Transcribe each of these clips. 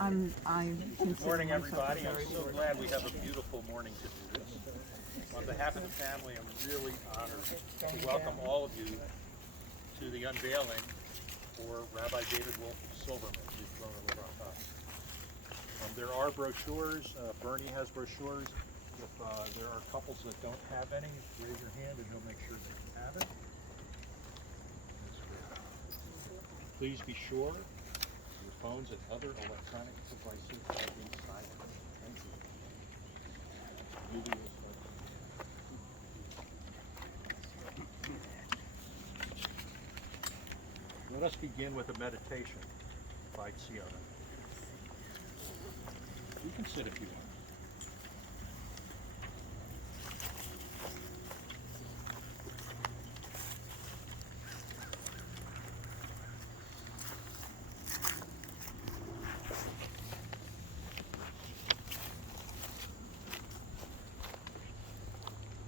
I Good consider morning, myself a everybody. I'm very so glad we have a beautiful morning to do this. On behalf of the family, I'm really honored to welcome all of you to the unveiling for Rabbi David Wolf Silverman, who's thrown it over on top. There are brochures. Bernie has brochures. If there are couples that don't have any, raise your hand and he'll make sure that you have it. That's great. Please be sure your phones and other electronic devices are being silent. Thank you. Judy will start. Let us begin with a meditation by Tzion. You can sit if you want.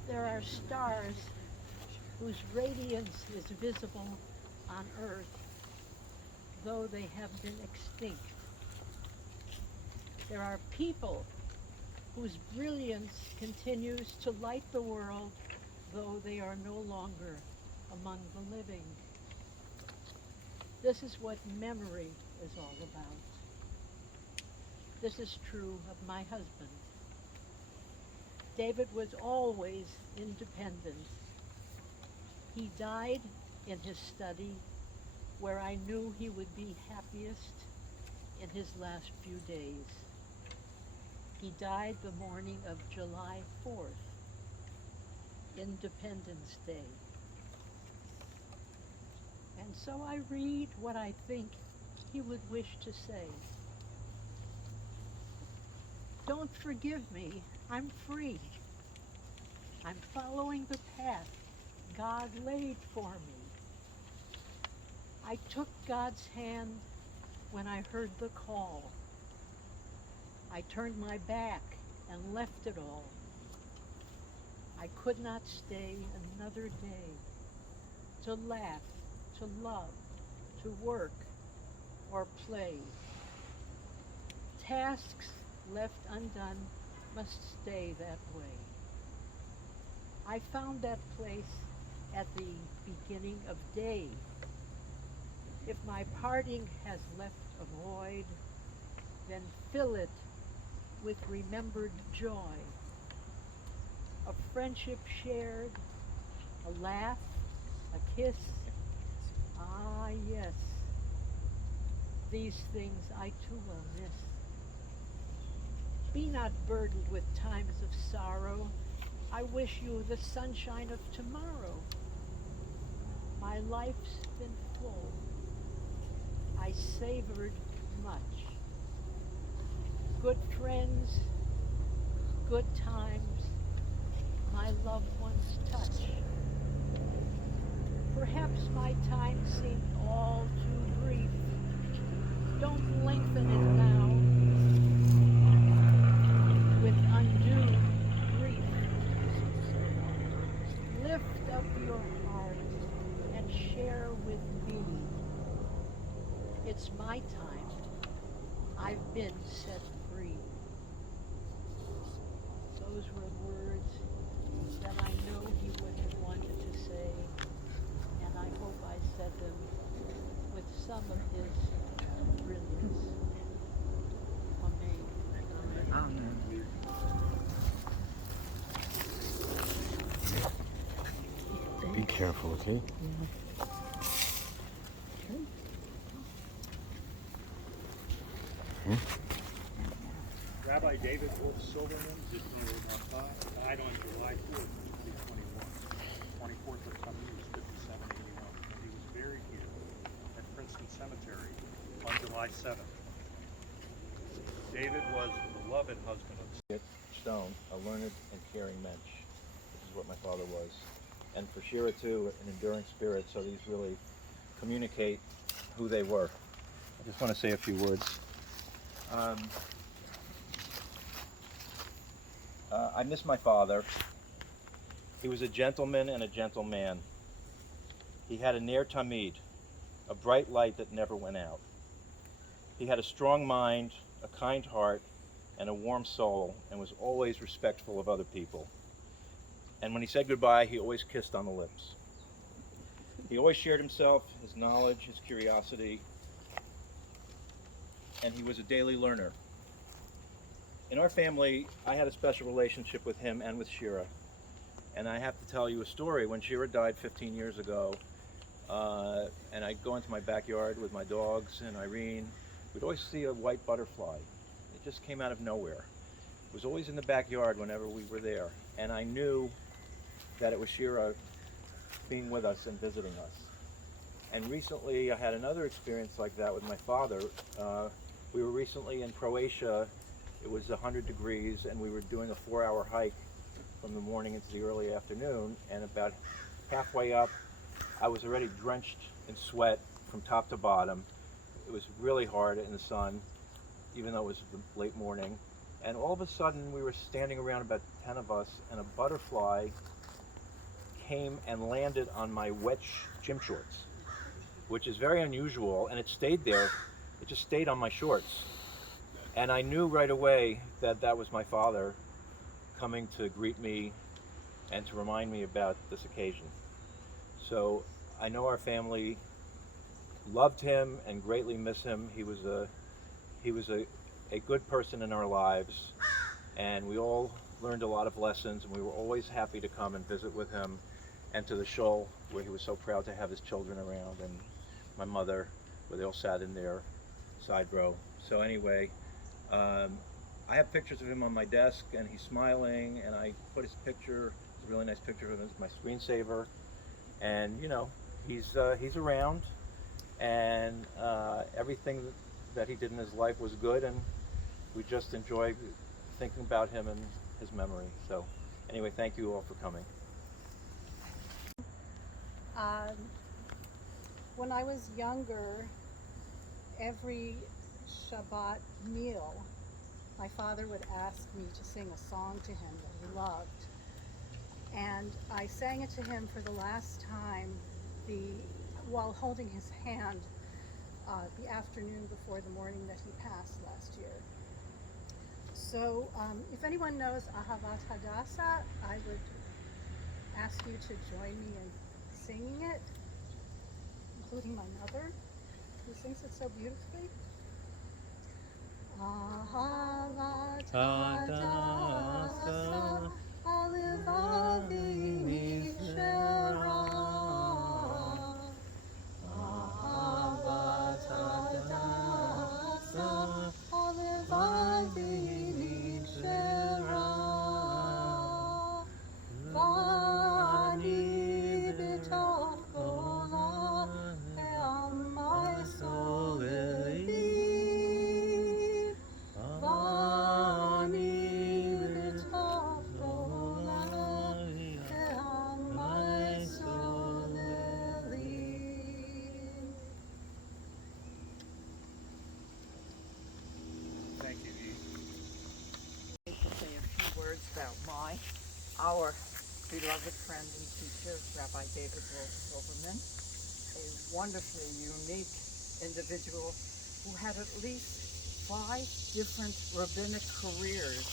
There are stars whose radiance is visible on Earth, though they have been extinct. There are people whose brilliance continues to light the world, though they are no longer among the living. This is what memory is all about. This is true of my husband. David was always independent. He died in his study, where I knew he would be happiest in his last few days. He died the morning of July 4th, Independence Day. And so I read what I think he would wish to say. Don't forgive me, I'm free. I'm following the path God laid for me. I took God's hand when I heard the call. I turned my back and left it all. I could not stay another day to laugh, to love, to work, or play. Tasks left undone must stay that way. I found that place at the beginning of day. If my parting has left a void, then fill it with remembered joy. A friendship shared, a laugh, a kiss. Ah, yes, these things I too will miss. Be not burdened with times of sorrow. I wish you the sunshine of tomorrow. My life's been full. I savored much. Good friends, good times, my loved one's touch. Perhaps my time seemed all too brief. Don't lengthen it now with undue grief. Lift up your heart and share with me. It's my time. I've been set free. Those were words that I know he would have wanted to say, and I hope I said them with some of his brilliance. Amen. Amen. Be careful, okay? Rabbi David Wolf Silverman, died on July 4th, 2021. 24th of Tammuz, 5781. And he was buried here at Princeton Cemetery on July 7th. David was the beloved husband of Stone, a learned and caring mensch. This is what my father was. And for Shira too, an enduring spirit, so these really communicate who they were. I just want to say a few words. I miss my father. He was a gentleman and a gentle man. He had a ner tamid, a bright light that never went out. He had a strong mind, a kind heart, and a warm soul, and was always respectful of other people. And when he said goodbye, he always kissed on the lips. He always shared himself, his knowledge, his curiosity, and he was a daily learner. In our family, I had a special relationship with him and with Shira. And I have to tell you a story. When Shira died 15 years ago, and I'd go into my backyard with my dogs and Irene, we'd always see a white butterfly. It just came out of nowhere. It was always in the backyard whenever we were there. And I knew that it was Shira being with us and visiting us. And recently I had another experience like that with my father. We were recently in Croatia. It was 100 degrees and we were doing a 4-hour hike from the morning into the early afternoon, and about halfway up I was already drenched in sweat from top to bottom. It was really hard in the sun, even though it was the late morning. And all of a sudden we were standing around, about 10 of us, and a butterfly came and landed on my wet gym shorts, which is very unusual, and it stayed there. It just stayed on my shorts. And I knew right away that that was my father coming to greet me and to remind me about this occasion. So I know our family loved him and greatly miss him. He was a good person in our lives, and we all learned a lot of lessons, and we were always happy to come and visit with him, and to the shul where he was so proud to have his children around, and my mother, where they all sat in their side row. So anyway, I have pictures of him on my desk, and he's smiling, and I put his picture, a really nice picture of him, as my screensaver. And you know, he's around, and everything that he did in his life was good, and we just enjoy thinking about him and his memory. So anyway, thank you all for coming. When I was younger, every Shabbat meal, my father would ask me to sing a song to him that he loved. And I sang it to him for the last time while holding his hand the afternoon before the morning that he passed last year. So if anyone knows Ahavat Hadassah, I would ask you to join me in singing it, including my mother, who sings it so beautifully. Ahavat Hadassah, Alevavi Nishera. Ahavat Hadassah, Alevavi Nishera. Vani b'toch gola my soul believe. Vani b'toch gola my soul believe. Thank you, Eve. To say a few words about our beloved friend and teacher, Rabbi David Wolf Silverman, a wonderfully unique individual who had at least 5 different rabbinic careers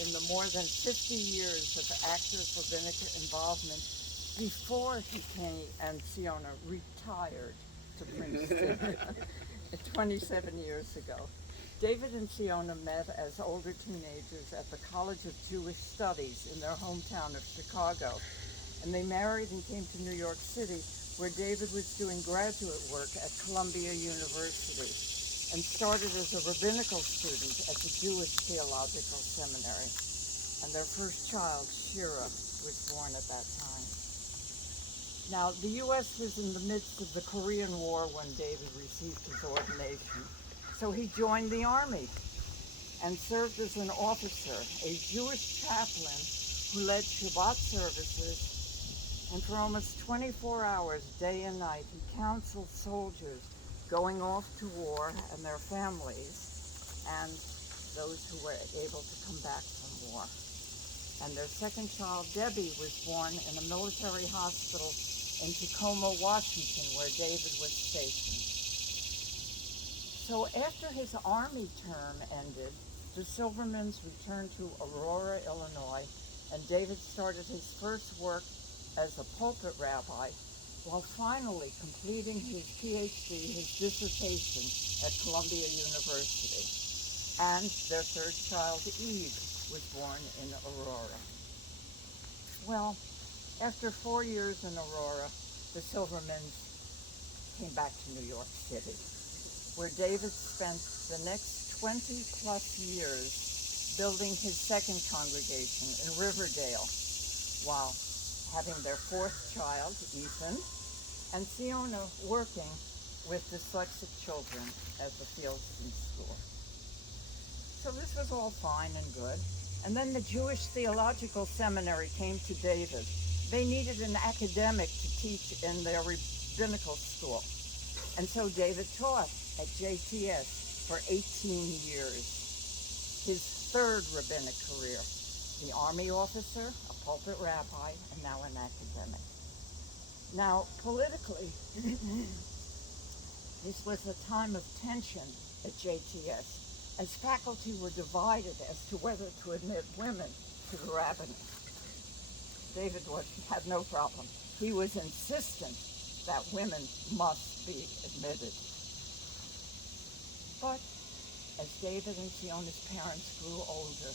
in the more than 50 years of active rabbinic involvement before he came and Siona retired to Princeton 27 years ago. David and Siona met as older teenagers at the College of Jewish Studies in their hometown of Chicago, and they married and came to New York City, where David was doing graduate work at Columbia University and started as a rabbinical student at the Jewish Theological Seminary. And their first child, Shira, was born at that time. Now, the U.S. was in the midst of the Korean War when David received his ordination. So he joined the army and served as an officer, a Jewish chaplain who led Shabbat services, and for almost 24 hours, day and night, he counseled soldiers going off to war and their families, and those who were able to come back from war. And their second child, Debbie, was born in a military hospital in Tacoma, Washington, where David was stationed. So after his army term ended, the Silvermans returned to Aurora, Illinois, and David started his first work as a pulpit rabbi while finally completing his PhD, his dissertation at Columbia University. And their third child, Eve, was born in Aurora. Well, after 4 years in Aurora, the Silvermans came back to New York City, where David spent the next 20 plus years building his second congregation in Riverdale, while having their fourth child, Ethan, and Siona working with dyslexic children at the Fieldston School. So this was all fine and good. And then the Jewish Theological Seminary came to David. They needed an academic to teach in their rabbinical school. And so David taught at JTS for 18 years. His third rabbinic career, the Army officer, a pulpit rabbi, and now an academic. Now, politically, this was a time of tension at JTS, as faculty were divided as to whether to admit women to the rabbinate. David had no problem. He was insistent that women must be admitted. But as David and Siona's parents grew older,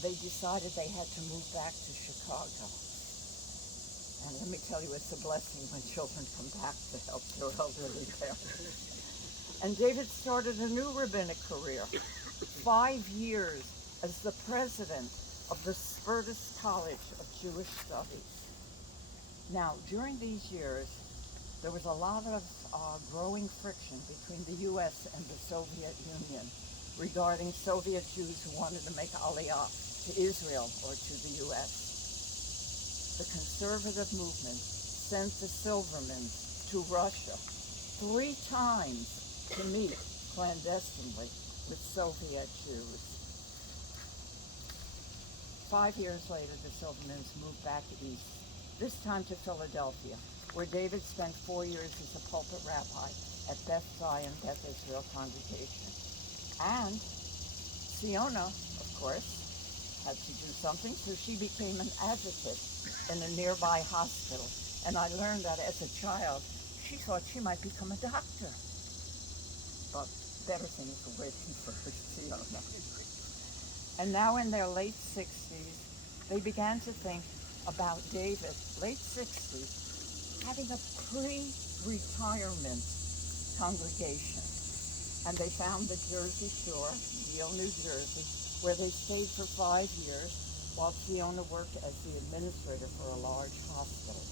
they decided they had to move back to Chicago. And let me tell you, it's a blessing when children come back to help their elderly parents. And David started a new rabbinic career, 5 years as the president of the Spertus College of Jewish Studies. Now, during these years, there was a lot of growing friction between the U.S. and the Soviet Union regarding Soviet Jews who wanted to make Aliyah to Israel or to the U.S. The conservative movement sent the Silvermans to Russia 3 times to meet clandestinely with Soviet Jews. 5 years later, the Silvermans moved back east, this time to Philadelphia, where David spent 4 years as a pulpit rabbi at Beth Zion Beth Israel congregation. And Siona, of course, had to do something, so she became an advocate in a nearby hospital. And I learned that as a child, she thought she might become a doctor. But better things were waiting for Siona. And now in their late 60s, they began to think about David, late 60s, having a pre-retirement congregation. And they found the Jersey Shore, Deal, New Jersey, where they stayed for 5 years while Siona worked as the administrator for a large hospital.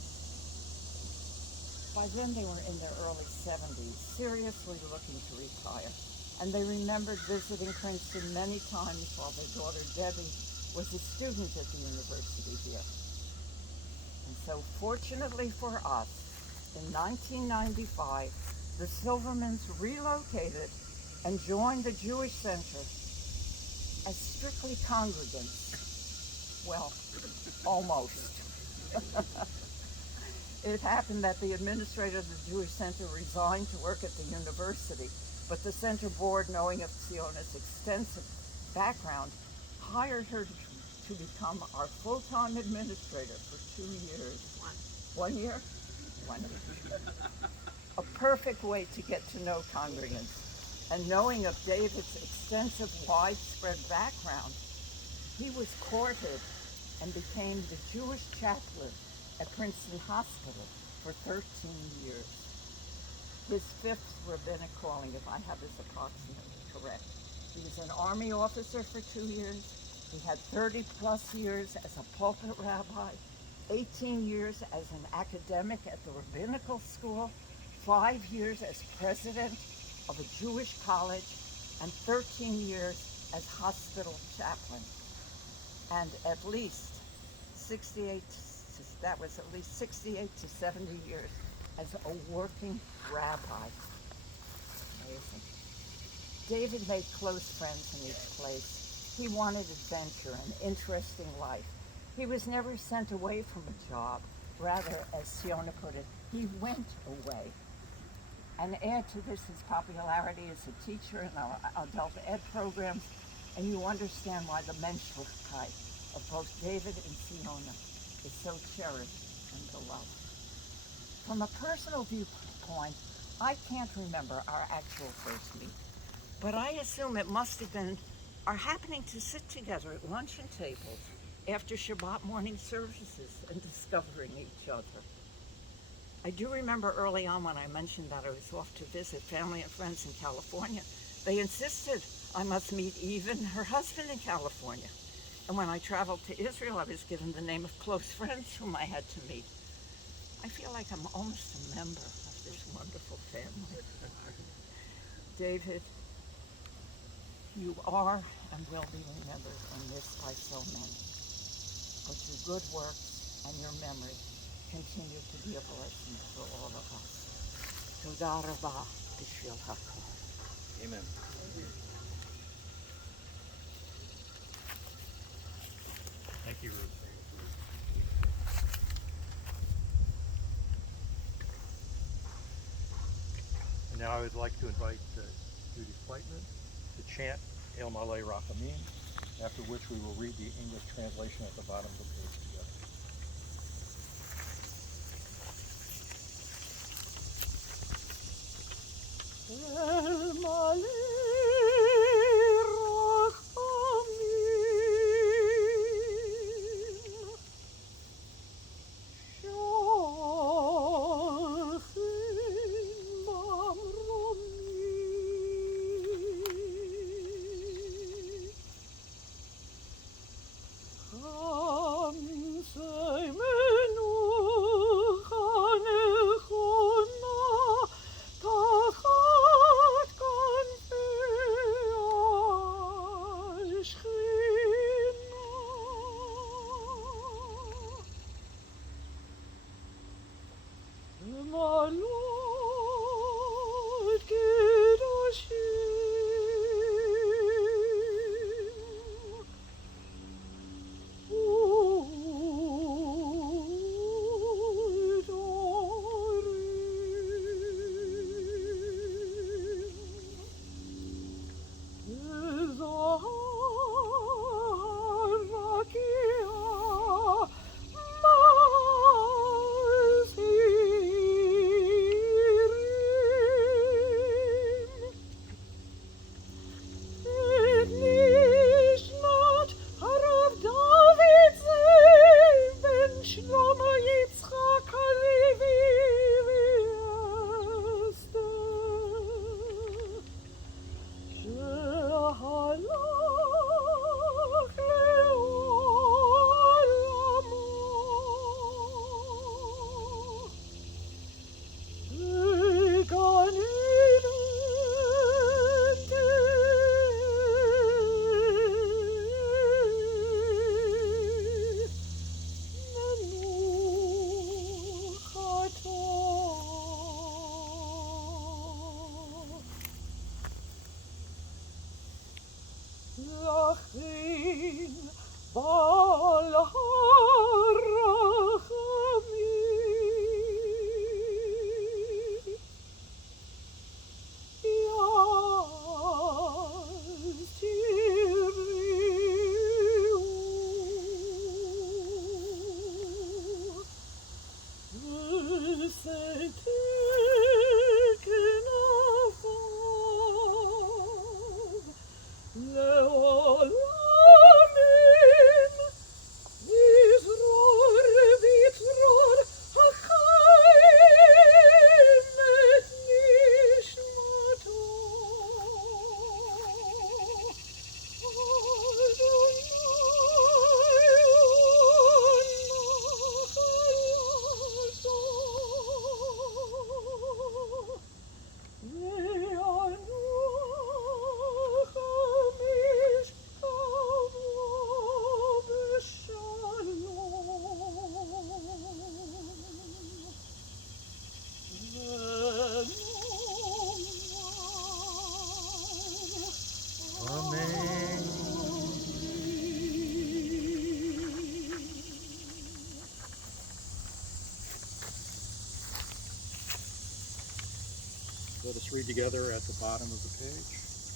By then they were in their early 70s, seriously looking to retire. And they remembered visiting Princeton many times while their daughter Debbie was a student at the university here. And so fortunately for us, in 1995, the Silvermans relocated and joined the Jewish Center as strictly congregants. Well, almost. It happened that the administrator of the Jewish Center resigned to work at the university, but the center board, knowing of Siona's extensive background, hired her to become our full-time administrator for 2 years. 1 year? 1 year. A perfect way to get to know congregants. And knowing of David's extensive, widespread background, he was courted and became the Jewish chaplain at Princeton Hospital for 13 years. His 5th rabbinic calling, if I have this approximately correct. He was an Army officer for 2 years. He had 30 plus years as a pulpit rabbi, 18 years as an academic at the rabbinical school, 5 years as president of a Jewish college, and 13 years as hospital chaplain. And at least 68 to 70 years as a working rabbi. Amazing. David made close friends in each place. He wanted adventure and interesting life. He was never sent away from a job. Rather, as Siona put it, he went away. And add to this his popularity as a teacher in our adult ed programs, and you understand why the menschlichkeit of both David and Fiona is so cherished and beloved. From a personal viewpoint, I can't remember our actual first meet, but I assume it must have been our happening to sit together at luncheon tables after Shabbat morning services and discovering each other. I do remember early on when I mentioned that I was off to visit family and friends in California, they insisted I must meet Eve and her husband in California. And when I traveled to Israel, I was given the name of close friends whom I had to meet. I feel like I'm almost a member of this wonderful family. David, you are and will be remembered and missed by so many. But your good works and your memory continue to be a blessing for all of us. Toda rabah b'shvil hakol. Amen. Thank you, Ruth. And now I would like to invite Judy Flightman to chant El Malay Rachamim, after which we will read the English translation at the bottom of the page together. El Malay read together at the bottom of the page.